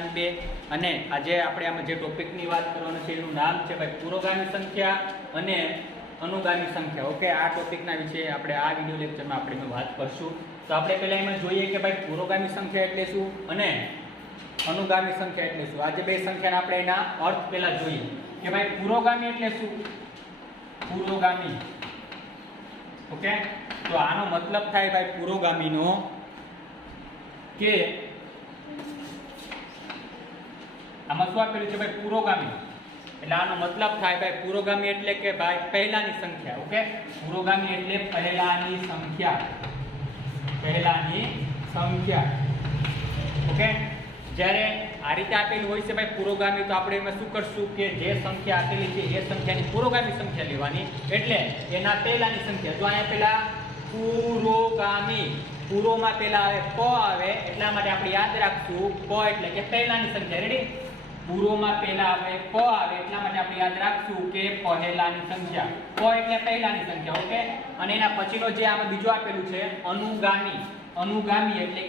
વ્યાખ્યાન 2 અને આજે આપણે આમાં જે ટોપિકની વાત કરવાનું છે એનું નામ છે ભાઈ પુરોગામી સંખ્યા અને અનુગામી સંખ્યા. ઓકે, આ ટોપિકના વિશે આપણે આ વિડિયો લેક્ચરમાં આપણે વાત કરશું. તો આપણે પહેલા એમાં જોઈએ કે ભાઈ પુરોગામી સંખ્યા એટલે શું અને અનુગામી સંખ્યા એટલે શું. આજે બે સંખ્યાના આપણે એના અર્થ પહેલા જોઈએ કે ભાઈ પુરોગામી એટલે શું. પુરોગામી, ઓકે, તો આનો મતલબ થાય ભાઈ પુરોગામીનો કે આમાં શું આપેલું છે ભાઈ પુરોગામી, એટલે આનો મતલબ થાય ભાઈ પુરોગામી એટલે કે ભાઈ પહેલાની સંખ્યા. ઓકે, પુરોગામી એટલે પહેલાની સંખ્યા, પહેલાની સંખ્યા. ઓકે, જ્યારે આ રીતે આપેલું હોય છે ભાઈ પુરોગામી તો આપણે એમાં શું કરશું કે જે સંખ્યા આપેલી છે એ સંખ્યાની પુરોગામી સંખ્યા લેવાની, એટલે એના પહેલાની સંખ્યા. જો અહીંયા પેલા પુરોગામી, પૂરોમાં પેલા આવે પ આવે એટલા માટે આપણે યાદ રાખશું પ એટલે કે પહેલાની સંખ્યા. રેડી, પૂરોમાં પેલા આવે પ આવે એટલા માટે આપણે યાદ રાખશું કે પહેલાની સંખ્યા. પ એટલે પહેલાની સંખ્યા. ઓકે, અને એના પછીનો જે આમાં બીજું આપેલું છે અનુગામી, અનુગામી એટલે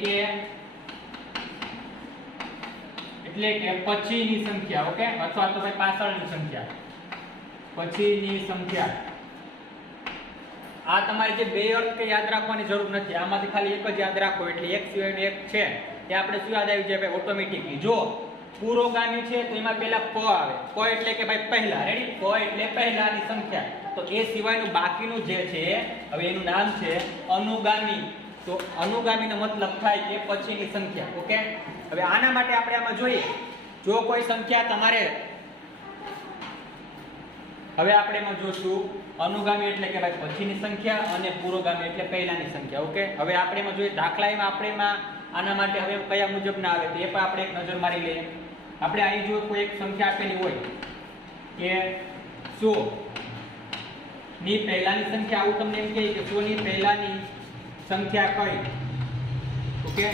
કે પછીની સંખ્યા. ઓકે, અથવા તો ભાઈ પાછળની સંખ્યા, પછીની સંખ્યા. આ તમારે જે બે અર્થ કે યાદ રાખવાની જરૂર નથી, આમાંથી ખાલી એક જ યાદ રાખો એટલે એક સિવાયનું એક છે તે આપણે શું યાદ આવી જાય ભાઈ ઓટોમેટિકલી. જો પુરોગામી છે તો એમાં પહેલા પ આવે, પ એટલે કે ભાઈ પહેલા. રેડી, પ એટલે પહેલાની સંખ્યા. તો એ સિવાયનું બાકીનું જે છે હવે એનું નામ છે અનુગામી. તો અનુગામીનો મતલબ થાય કે પછીની સંખ્યા. ઓકે, હવે આના માટે આપણે આમાં જોઈએ, જો કોઈ સંખ્યા તમારે, હવે આપણે એમાં જોશું અનુગામી એટલે કે ભાઈ પછીની સંખ્યા અને પુરોગામી એટલે પહેલાની સંખ્યા. ઓકે, હવે આપણે એમાં જોઈએ દાખલામાં આપણે એમાં આના માટે હવે કયા મુજબ ના આવે તે પણ આપણે એક નજર મારી લઈએ. આપણે અહીં જો કોઈ એક સંખ્યા આપેલી હોય કે 100 ની પહેલાની સંખ્યા, આવું તમને એમ કહે કે 100 ની પહેલાની સંખ્યા કઈ. ઓકે,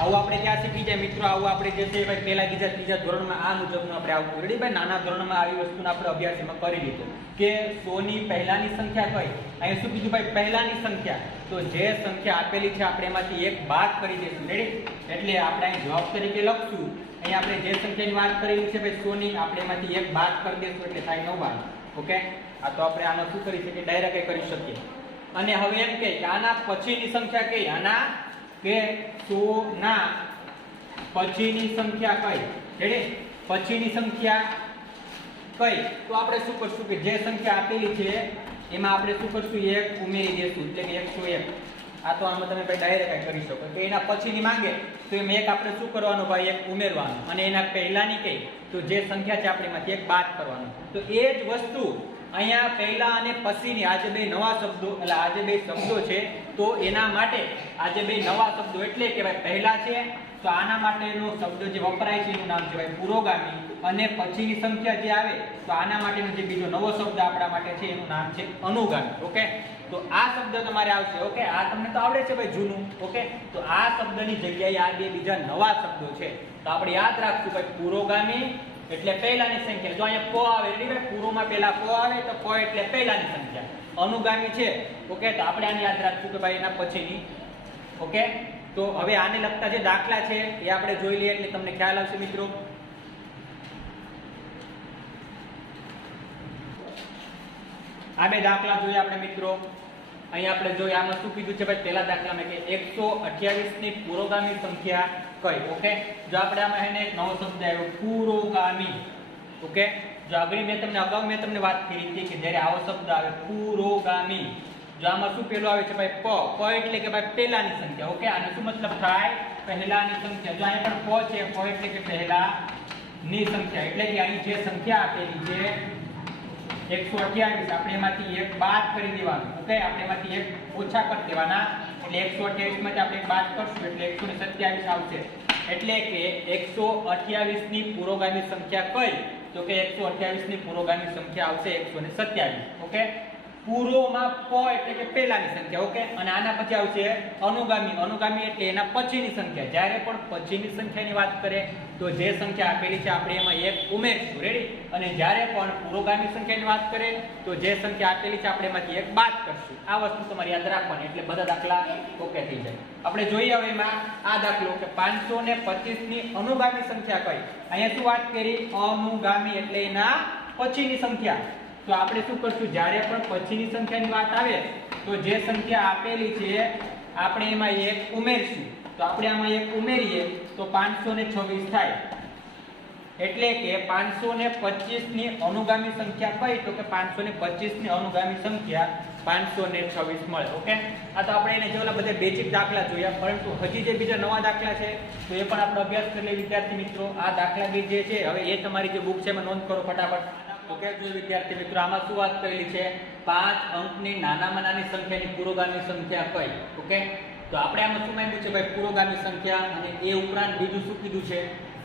આવું આપણે ક્યાં શીખી જાય મિત્રો, આવું આપણે જે છે ભાઈ પહેલા ત્રીજા ધોરણમાં આ મુજબનું આપણે આવતું. રેડી ભાઈ, નાના ધોરણમાં આવી વસ્તુનો આપણે અભ્યાસ એમાં કરી લીધો કે 100 ની પહેલાની સંખ્યા કઈ. અહીંયા શું કીધું ભાઈ પહેલાની સંખ્યા. તો જે સંખ્યા આપેલી છે આપણે એમાંથી એક બાદ કરી દઈશું. રેડી, એટલે આપણે અહીં જવાબ તરીકે લખશું. અહીંયા આપણે જે સંખ્યાની વાત કરેલી છે ભાઈ 100 ની, આપણે એમાંથી એક બાદ કરી દઈશું એટલે થાય 99. ઓકે, આ તો આપણે આમાં શું કરી શકીએ, ડાયરેક્ટ કરી શકીએ. અને હવે એમ કે આના પછીની સંખ્યા કઈ, આના કે 100 ના પછીની સંખ્યા કઈ. રેડી, પછીની સંખ્યા કઈ, તો આપણે શું કરશું કે જે સંખ્યા આપેલી છે એમાં આપણે શું કરશું, એક ઉમેરી દેશું એટલે કે 101. આ તો આમાં તમે ભાઈ ડાયરેક્ટ કરી શકો કે એના પછીની માંગે તો એમાં એક આપણે શું કરવાનું ભાઈ, એક ઉમેરવાનું. અને એના પહેલાની કઈ, તો જે સંખ્યા છે આપણે એમાંથી એક બાદ કરવાનું. તો એ જ વસ્તુ અહીંયા પહેલા અને પછીની આ જે બે નવા શબ્દો, એટલે આ જે બે શબ્દો છે તો એના માટે આ જે બે નવા શબ્દો એટલે કે ભાઈ પહેલા છે તો આના માટેનો શબ્દ જે વપરાય છે એનું નામ છે ભાઈ પુરોગામી, અને પછીની સંખ્યા જે આવે તો આના માટેનો જે બીજો નવો શબ્દ આપણા માટે છે એનું નામ છે અનુગામી. ઓકે, તો આ શબ્દ તમારે આવશે. ઓકે, આ તમને તો આવડે છે ભાઈ જૂનું. ઓકે, તો આ શબ્દની જગ્યાએ આ બે બીજા નવા શબ્દો છે તો આપણે યાદ રાખશું ભાઈ પુરોગામી એટલે પહેલાની સંખ્યા. જો અહીંયા પ આવે, રેડી ભાઈ, પૂરોમાં પહેલા પ આવે તો પ એટલે પહેલાની સંખ્યા. અનુગામી છે, ઓકે, તો આપણે આને યાદ રાખશું કે ભાઈ એના પછીની. ઓકે, તો હવે આને લગતા જે દાખલા છે એ આપણે જોઈ લઈએ એટલે તમને ખ્યાલ આવશે મિત્રો. આ બે દાખલા જોઈએ આપણે મિત્રો. અહીંયા આપણે જોઈએ આમાં શું કીધું છે ભાઈ, પહેલા દાખલામાં કે 128 ની પુરોગામી સંખ્યા કઈ. ઓકે, જો આપણે આમાં એને એક નવો શબ્દ આવ્યો પુરોગામી. ઓકે, જો આગળ અગાઉ મેં તમને વાત કરી હતી કે જ્યારે આવો શબ્દ આવે પુરોગામી, જો આમાં શું પેલું આવે છે ભાઈ પ, પ એટલે કે ભાઈ પહેલાની સંખ્યા. ઓકે, આનો શું મતલબ થાય, પહેલાની સંખ્યા. જો અહીંયા પણ પ છે, પ એટલે કે પહેલાની સંખ્યા. એટલે કે અહીં જે સંખ્યા આપેલી છે 128, આપણે એમાંથી એક બાદ કરી દેવાનું. ઓકે, આપણે એમાંથી એક ઓછા કરી દેવાના એટલે 128 માંથી આપણે બાદ કરશું એટલે 127 આવશે. એટલે કે 128 ની પુરોગામી સંખ્યા કઈ, તો કે 128 ની પુરોગામી સંખ્યા આવશે 127. ઓકે, પૂર્વમાં પ એટલે કે પહેલાની સંખ્યા. ઓકે, અને આના પછી આવશે અનુગામી. અનુગામી એટલે એના પછીની સંખ્યા. જ્યારે પણ પછીની સંખ્યાની વાત કરે તો જે સંખ્યા આપેલી છે આપણે એમાં એક ઉમેરશું. રેડી? અને જ્યારે પણ પુરોગામી સંખ્યાની વાત કરે તો જે સંખ્યા આપેલી છે આપણે એમાંથી એક બાદ કરશું. આ વસ્તુ તમારે યાદ રાખવાની, એટલે બધા દાખલા ઓકે થઈ જાય. આપણે જોઈએ હવે એમાં આ દાખલો કે 525 ની અનુગામી સંખ્યા કઈ. અહીંયા શું વાત કરી? અનુગામી એટલે એના પછીની સંખ્યા. તો આપણે શું કરશું? જ્યારે પણ પછીની સંખ્યાની વાત આવે તો જે સંખ્યા આપેલી છે આપણે એમાં એક ઉમેરશું. તો આપણે આમાં એક ઉમેરીએ તો 526 થાય. એટલે કે 525 ની અનુગામી સંખ્યા કઈ? તો કે 525 ની અનુગામી સંખ્યા 526 મળે. ઓકે, આ તો આપણે એને જેવા બધા બેઝિક દાખલા જોયા, પરંતુ હજી જે બીજા નવા દાખલા છે તો એ પણ આપણે અભ્યાસ કરી લઈએ વિદ્યાર્થી મિત્રો. આ દાખલા બી જે છે હવે એ તમારી જે બુક છે એમાં નોંધ કરો ફટાફટ. ઓકે, જો વિદ્યાર્થી મિત્રો આમાં શું વાત કરેલી છે? 5 અંકની નાનામાં નાની સંખ્યાની પુરોગામી સંખ્યા કઈ? ઓકે, તો આપણે આમાં શું માંગ્યું છે ભાઈ? પુરોગામી સંખ્યા. અને એ ઉપરાંત બીજું શું કીધું છે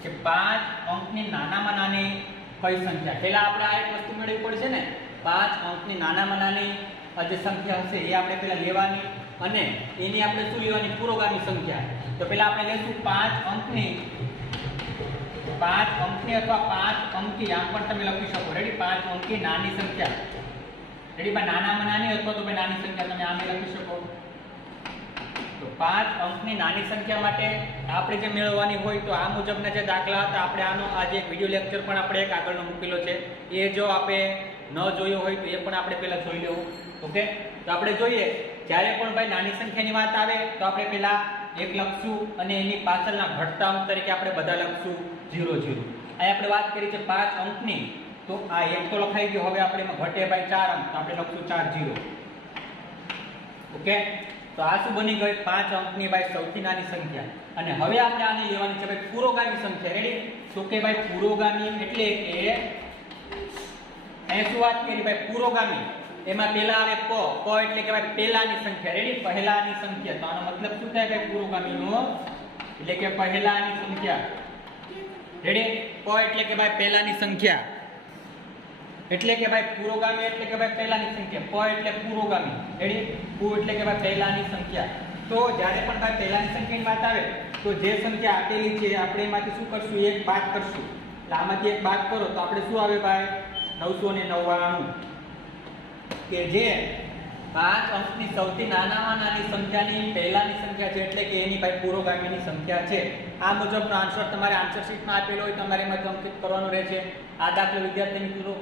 કે 5 અંકની નાનામાં નાની કઈ સંખ્યા? પહેલા આપણે આ એક વસ્તુ મેળવવી પડશે ને. 5 અંકની નાનામાં નાની જે સંખ્યા હશે એ આપણે પહેલા લેવાની, અને એની આપણે શું લેવાની? પુરોગામી સંખ્યા. તો પહેલા આપણે લેશું 5 અંકની અથવા 5 અંકી, આમ પણ તમે લખી શકો. રેડી? 5 અંકી નાની સંખ્યા. રેડી? ભાઈ નાનામાં નાની અથવા તો ભાઈ નાની સંખ્યા તમે આમ લખી શકો. તો 5 અંકની નાની સંખ્યા માટે આપણે જે મેળવવાની હોય તો આ મુજબના જે દાખલા હતા આપણે આનો આજે એક વિડિયો લેક્ચર પણ આપણે એક આગળનો મૂકેલો છે. એ જો આપણે ન જોયો હોય તો એ પણ આપણે પહેલા જોઈ લેવું. ઓકે, તો આપણે જોઈએ જ્યારે પણ ભાઈ નાની સંખ્યાની વાત આવે તો આપણે પહેલા એક લખશું અને એની પાછળના ઘટતા અંક તરીકે આપણે બધા લખશું 0 0. અહીં આપણે વાત કરી છે 5 અંકની, તો આ એક તો લખાઈ ગયો. હવે આપણે એમાં ઘટે ભાઈ 4 અંક, તો આપણે લખશું 4 0. ઓકે, તો આ શું બની ગઈ? 5 અંકની ભાઈ સૌથી નાની સંખ્યા. અને હવે આપણે આને લેવાની છે ભાઈ પુરોગામી સંખ્યા. રેડી? તો કે ભાઈ પુરોગામી એટલે કે અહીં શું વાત કરી ભાઈ? પુરોગામી એમાં પહેલા આવે પ. પ એટલે કે ભાઈ પહેલાની સંખ્યા. રેડી? પહેલાની સંખ્યા. તો આનો મતલબ શું થાય ભાઈ? પુરોગામીનો એટલે કે પહેલાની સંખ્યા. રેડી? પ એટલે કે ભાઈ પહેલાની સંખ્યા. એટલે કે ભાઈ પુરોગામી એટલે કે ભાઈ પહેલાની સંખ્યા. પ એટલે પુરોગામી. રેડી? પુ એટલે કે ભાઈ પહેલાની સંખ્યા. તો જ્યારે પણ ભાઈ પહેલાની સંખ્યાની વાત આવે તો જે સંખ્યા આપેલી છે આપણે એમાંથી શું કરશું? એક બાદ કરશું. એટલે આમાંથી એક બાદ કરો તો આપણે શું આવે ભાઈ? 999. કે જે 5 અંકની સૌથી નાનામાં નાની સંખ્યાની પહેલાની સંખ્યા છે, એટલે કે એની ભાઈ પુરોગામીની સંખ્યા છે. આ મુજબનો આન્સર તમારે આન્સર શીટમાં આપેલો હોય તમારે એમાં અંકિત કરવાનો રહેશે. આ દાખલો વિદ્યાર્થી મિત્રો,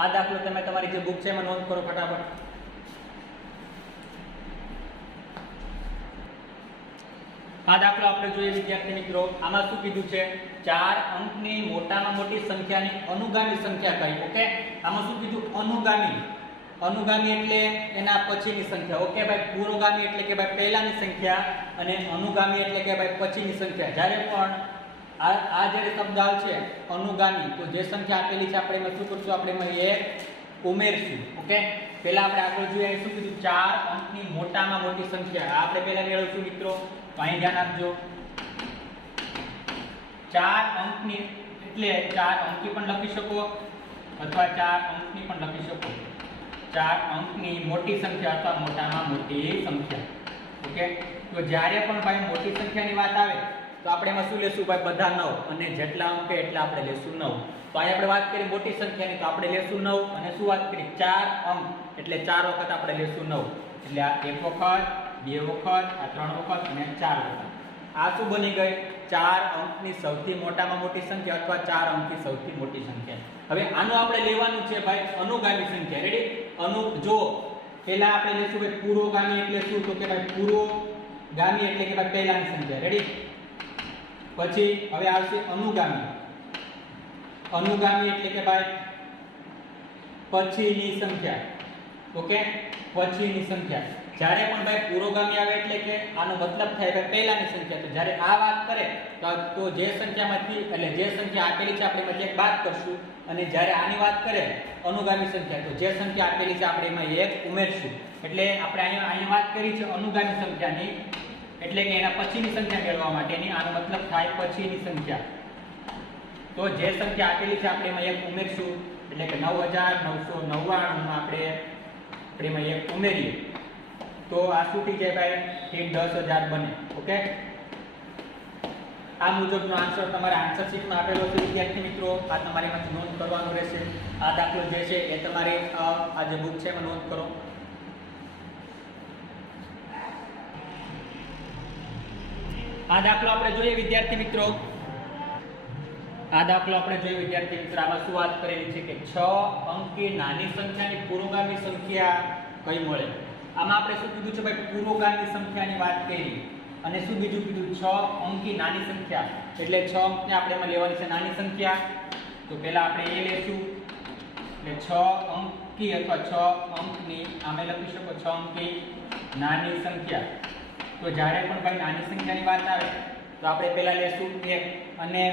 આ દાખલો તમે તમારી જે બુક છે એમાં નોંધ કરો ફટાફટ. આ દાખલો આપણે જોઈએ વિદ્યાર્થી મિત્રો. આમાં શું કીધું છે? 4 અંકની મોટામાં મોટી સંખ્યાની અનુગામી સંખ્યા કઈ? ઓકે, આમાં શું કીધું? અનુગામી. અનુગામી એટલે એના પછીની સંખ્યા. ઓકે ભાઈ, પુરોગામી એટલે કે ભાઈ પહેલાની સંખ્યા, અને અનુગામી એટલે કે ભાઈ પછીની સંખ્યા. જ્યારે પણ આ જે શબ્દ આવશે અનુગામી, તો જે સંખ્યા આપેલી છે આપણે એમાં શું કરશું? આપણે એમાં એક ઉમેરશું. ઓકે, પહેલા આપણે આગળ જોઈએ શું કીધું? 4 અંકની મોટામાં મોટી સંખ્યા. આપણે પહેલા મેળવશું મિત્રો. તો અહીં ધ્યાન આપજો. 4 અંકની એટલે 4 અંકી પણ લખી શકો અથવા 4 અંકની પણ લખી શકો. 4 અંકની મોટી સંખ્યા અથવા મોટામાં મોટી સંખ્યા. ઓકે, તો જ્યારે પણ ભાઈ મોટી સંખ્યાની વાત આવે તો આપણે એમાં શું લેશું ભાઈ? બધા 9, અને જેટલા અંક એટલે આપણે લેશું 9. તો અહીં આપણે વાત કરી મોટી સંખ્યાની, તો આપણે લેશું 9, અને શું વાત કરી? 4 અંક એટલે 4 વખત આપણે લેશું 9. એટલે આ 1 વખત, 2 વખત, આ 3 વખત અને 4 વખત. આ શું બની ગઈ? 4 અંકની સૌથી મોટામાં મોટી સંખ્યા અથવા 4 અંકની સૌથી મોટી સંખ્યા. હવે આનું આપણે લેવાનું છે ભાઈ અનુગામી સંખ્યા. રેડી? જો પહેલા આપણે લેશું ભાઈ પુરોગામી એટલે શું? તો કે ભાઈ પુરોગામી એટલે કે ભાઈ પહેલાની સંખ્યા. રેડી? પછી હવે આવશે અનુગામી. અનુગામી એટલે કે ભાઈ પછીની સંખ્યા. ઓકે, પછીની સંખ્યા. જ્યારે પણ ભાઈ પુરોગામી આવે એટલે કે આનો મતલબ થાય ભાઈ પહેલાની સંખ્યા. તો જ્યારે આ વાત કરે તો જે સંખ્યામાંથી એટલે જે સંખ્યા આપેલી છે આપણે એમાંથી એક બાદ કરશું, અને જ્યારે આની વાત કરે અનુગામી સંખ્યા, તો જે સંખ્યા આપેલી છે આપણે એમાં એક ઉમેરશું. એટલે આપણે અહીંયા વાત કરી છે અનુગામી સંખ્યાની, એટલે કે એના પછીની સંખ્યા મેળવવા માટેની. આનો મતલબ થાય પછીની સંખ્યા. તો જે સંખ્યા આપેલી છે આપણે એમાં એક ઉમેરશું. એટલે કે 9999 માં આપણે આપણે એમાં 1 ઉમેરીએ તો આ શું થઈ જાય ભાઈ ઠીક 10,000 બને. ઓકે, આ મુજબનો આન્સર તમારા આન્સર શીટમાં આપેલો છે વિદ્યાર્થી મિત્રો. આ તમારે એમાંથી નોંધ કરવાનું રહેશે. આ દાખલો જે છે એ તમારે આ જે બુક છે એમાં નોંધ કરો. આ દાખલો આપણે જોઈએ વિદ્યાર્થી મિત્રો. આમાં શું વાત કરેલી છે કે 6 અંકી નાની સંખ્યાની પુરોગામી સંખ્યા કઈ મળે. આમાં આપણે શું કીધું છે ભાઈ પુરોગામી સંખ્યાની વાત કરી અને શું બીજું કીધું 6 અંકી નાની સંખ્યા એટલે 6 અંકને આપણે એમાં લેવાની છે નાની સંખ્યા. તો પહેલા આપણે એ લેશું એટલે 6 અંકી અથવા 6 અંકની આમે લખી શકો 6 અંકી નાની સંખ્યા. તો જ્યારે પણ ભાઈ નાની સંખ્યાની વાત આવે તો આપણે પહેલા લેશું 1 અને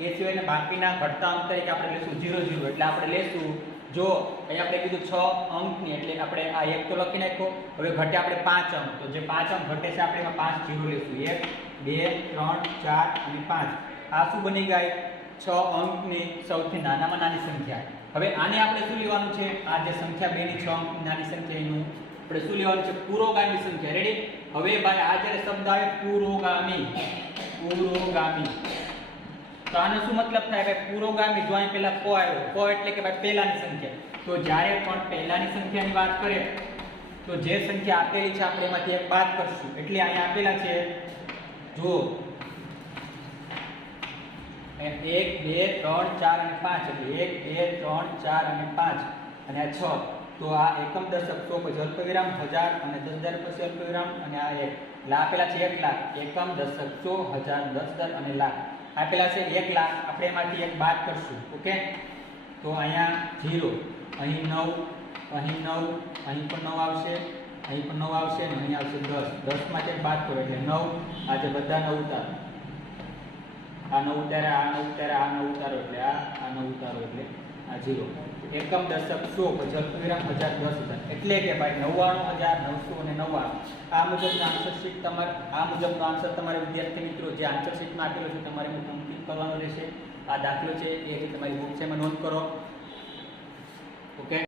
એ સિવાયના બાકીના ઘટતા અંક તરીકે આપણે લેશું 0 0 એટલે આપણે લેશું જો અહીં આપણે કીધું 6 અંકની એટલે આપણે આ 1 તો લખી નાખ્યો. હવે ઘટે આપણે 5 અંક તો જે 5 અંક ઘટે છે આપણે એમાં 5 0 લેશું 1 2 3 4 અને 5. આ શું બની ગઈ 6 અંકની સૌથી નાનામાં નાની સંખ્યા. હવે આને આપણે શું લેવાનું છે આ જે સંખ્યા 2 ની 6 અંકની નાની સંખ્યા એનું આપણે શું લેવાનું છે પુરોગામી સંખ્યા. રેડી. હવે ભાઈ આ જ્યારે શબ્દ આવે પુરોગામી તો આનો શું મતલબ થાય ભાઈ પુરોગામી જો અહીં પહેલા કો આવ્યો કો એટલે કે ભાઈ પહેલાની સંખ્યા. તો જ્યારે પણ પહેલાની સંખ્યાની વાત કરે તો જે સંખ્યા આપેલી છે આપણે એમાંથી એક બાદ કરશું. એટલે અહીંયા આપેલા છે જો 1 2 3 4 અને 5 એટલે 1 2 3 4 અને 5 અને આ 6. તો આ એકમ દશક 100 પછી અલ્પવિરામ 1000 અને 10,000 પછી અલ્પવિરામ અને આ 1 એટલે આપેલા છે 1 લાખ. એકમ દશક 100 1000 10,000 અને લાખ આપેલા છે 1 લાખ. આપણે એમાંથી એક બાદ કરશું. ઓકે, તો અહીંયા 0 અહીં 9 અહીં 9 અહીં પણ 9 આવશે અહીં પણ 9 આવશે અને અહીં આવશે 10. 10 માંથી એક બાદ કરો એટલે 9. આજે બધા 9 ઉતારો આ 9 ઉતારે આ 9 ઉતારે આ 9 ઉતારો એટલે આ 9 ઉતારો એટલે આ 0. એકમ દશક 100 પછી અલ્પવિરામ 1000 10,000 એટલે કે ભાઈ 99,999. આ મુજબનો આન્સર શીટ તમારે વિદ્યાર્થી મિત્રો જે આન્સર શીટમાં આપેલો છે તમારે કમ્પ્લીટ કરવાનો રહેશે. આ દાખલો છે એ તમારી બુક છે એમાં નોંધ કરો. ઓકે.